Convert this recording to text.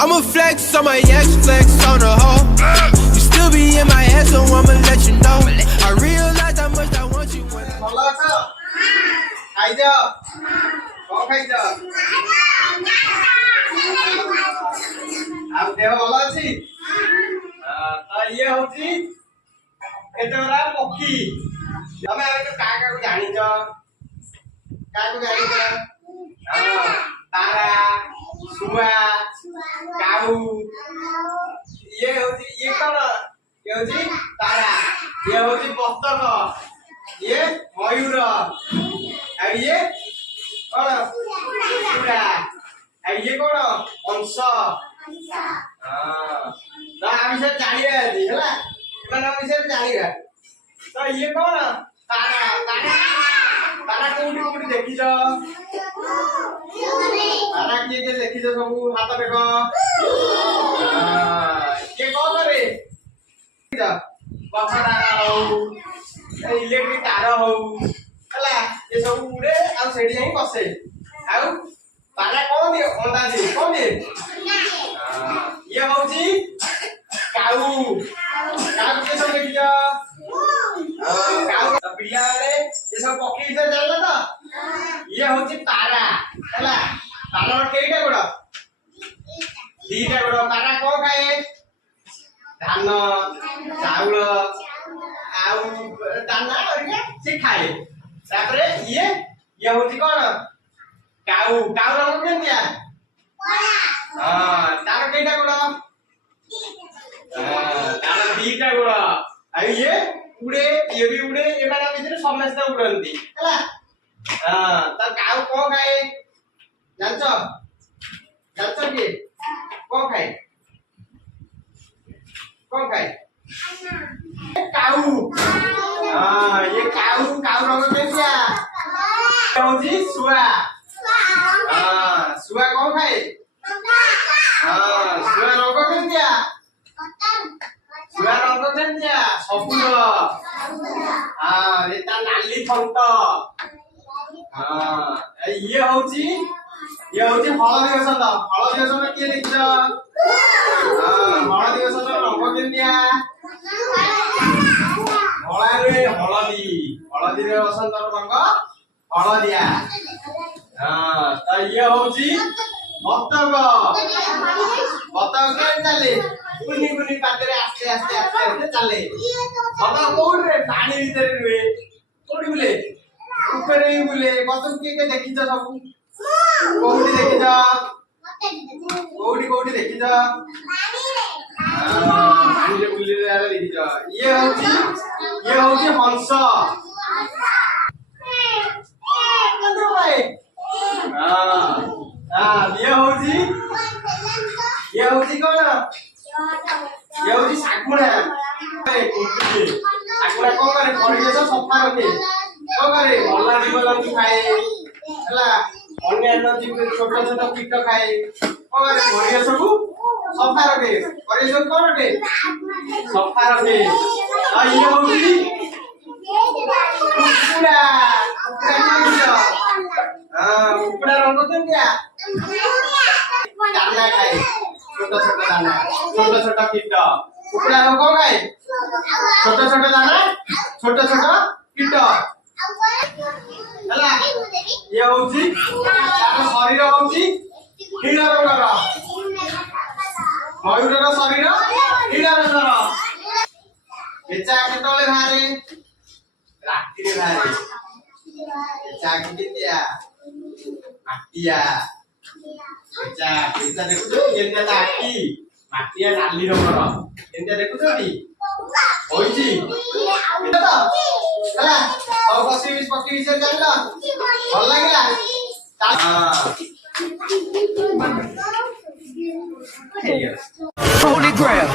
I'ma flex on my ex, flex on the hoe. You still be in my head, so I'ma let you know. I realize how much I want you when I... ଭଲ ଅଛ? ଖାଇଛ? କଣ ଖାଇଛ? ଆଉ ଦେହ ଭଲ ଅଛି? ତ ଇଏ ହଉଛି କେତେଗୁରା ପକ୍ଷୀ। ତମେ ଆଉ କାହାକୁ ଜାଣିଛ? କାହାକୁ ଜାଣିଛ? ତାରା, ଶୁଆ, କାଉ। ଇଏ ହଉଛି ଇଏ କଣ? ଇଏ ହଉଛି ତାରା। ଇଏ ହଉଛି ବତକ। ଇଏ ମୟୂର। ଆଉ ଇଏ କଣ? କୁକୁଡ଼ା। ଆଉ ଇଏ କଣ? ହଂସ। ତ ଆ ବିଷୟରେ ଜାଣିବା ଆଜି ହେଲା। ଏମାନଙ୍କ ବିଷୟରେ ଜାଣିବା। ତ ଇଏ କଣ? ତାରା। ତାରା କୋଉଠି କୋଉଠି ଦେଖିଛ? ତାରା କିଏ କିଏ ଦେଖିଛ ସବୁ? ହାତ ଦେଖ। କିଏ କଣ କରେ? ଗଛ ଡାଳ ହଉ, ଇଲେକ୍ଟ୍ରିକ ତାର ହଉ ହେଲା, ଏ ସବୁ ଉଡେ ଆଉ ସେଠି ଯାଇ ବସେ। ଆଉ ତାରା କଣ ଦିଏ? ଅଣ୍ଡା ଦିଏ। କଣ ଦିଏ? ଇଏ ହଉଛି କାଉ। କାଉ କିଏ ସବୁ ଦେଖିଛ? କାଉ ପିଲାବେଳେ ଏ ସବୁ ପକ୍ଷୀ ବିଷୟରେ ଜାଣିଲ ତ? ଇଏ ହଉଛି ତାରା ହେଲା। ତାରାର କେଇଟା ଗୋଡ? ଦିଟା ଗୋଡ। ତାରା କଣ ଖାଏ? ଧାନ, ଚାଉଳ ଆଉ ଦାନା ସେ ଖାଏ। ତାପରେ ଇଏ ହଉଛି କଣ? କାଉ। କାଉ ରଙ୍ଗ କେମିତିଆ? ତାର କେଇଟା ଗୋଡ? ତାର ଦିଟା ଗୋଡ। ଆଉ ଇଏ ଉଡେ, ଇଏ ବି ଉଡେ। ଏମାନଙ୍କ ଭିତରେ ସମସ୍ତେ ଉଡନ୍ତି ହେଲା। ତ କାଉ କଣ ଖାଏ ଜାଣିଛ? ଜାଣିଛ କିଏ କଣ ଖାଏ? କଣ ଖାଏ? କାଉ। ଇଏ କାଉ। କାଉ ରଙ୍ଗ କେମିତିଆ? ହଉଛି ଶୁଆ। ଶୁଆ କଣ ଖାଏ? ଶୁଆ ରଙ୍ଗ କେମିତିଆ? ଶୁଆ ରଙ୍ଗ କେମିତିଆ? ସବୁଜ। ତା ନାଲି ଥଣ୍ଟ। ଇଏ ହଉଛି ହଳଦୀ ବସନ୍ତ। ହଳଦୀ ବସନ୍ତ କିଏ ଦେଖିଛ? ହଳଦୀ ବସନ୍ତ ରଙ୍ଗ କେମିତିଆ? ଧଳାରେ ହଳଦୀ। ହଳଦୀରେ ବସନ୍ତର ରଙ୍ଗ ହଳଦିଆ। ତ ଇଏ ହଉଛି ବତକ। ବତକ କେମିତି ଚାଲେ? କୁନି କୁନି ପାଦରେ ଆସ୍ତେ ଆସ୍ତେ ଆସ୍ତେ ଆସ୍ତେ ଚାଲେ। ବତକ କୋଉଠି? ପାଣି ଭିତରେ ରୁହେ। କୋଉଠି ବୁଲେ? ଉପରେ ହିଁ ବୁଲେ। ବତକ କିଏ କିଏ ଦେଖିଛ ସବୁ? କୋଉଠି ଦେଖିଛ? କୋଉଠି କୋଉଠି ଦେଖିଛ? ପାଣିରେ ବୁଲିଲା ବେଳେ ଦେଖିଛ। ଇଏ ହଉଛି ହଂସ। ଇଏ ହଉଛି କଣ? ଇଏ ହଉଛି ଶାଗୁଣା। ଶାଗୁଣା କଣ କରେ? ପରିବେଶ ସଫା ରଖେ। କଣ କରେ? ମଲା ଜୀବଜନ୍ତୁ ଖାଏ ହେଲା। ଅନ୍ୟାନ୍ୟ ଛୋଟ ଛୋଟ କୀଟ ଖାଏ। କଣ କରେ? ପରିବେଶକୁ ସଫା ରଖେ। ପରିବେଶକୁ କଣ ରଖେ? ସଫା ରଖେ। ଆଉ ଇଏ ହଉଛି କୁକୁଡ଼ା। କୁକୁଡ଼ା ରଙ୍ଗ କେମିତିଆ? ଦାନା ଖାଏ। ଛୋଟ ଛୋଟ ଦାନା, ଛୋଟ ଛୋଟ କୀଟ। କୁକୁଡ଼ା କଣ ଖାଏ? ଛୋଟ ଛୋଟ ଦାନା, ଛୋଟ ଛୋଟ କୀଟ ହେଲା। ଇଏ ହଉଛି ତାର ଶରୀର ହଉଛି ନୀଳ ରଙ୍ଗର। ମୟୂରର ଶରୀର ନୀଳ ରଙ୍ଗର। ପେଚା କେତେବେଳେ ବାହାରେ? ରାତିରେ ବାହାରେ। ପେଚା କେମିତିଆ? ମାଟିଆ। ପେଚା ଦେଖୁଛ କେମିତିଆ ତା ଆଖି? ମାଟିଆ ନାଲି ରଙ୍ଗର। କେମିତିଆ ଦେଖୁଛନ୍ତି? ହୋଇଛି ହେଲା। ସବୁ ପକ୍ଷୀ ବିଷୟରେ ଜାଣିଲ? ଭଲ ଲାଗିଲା? Holy grail.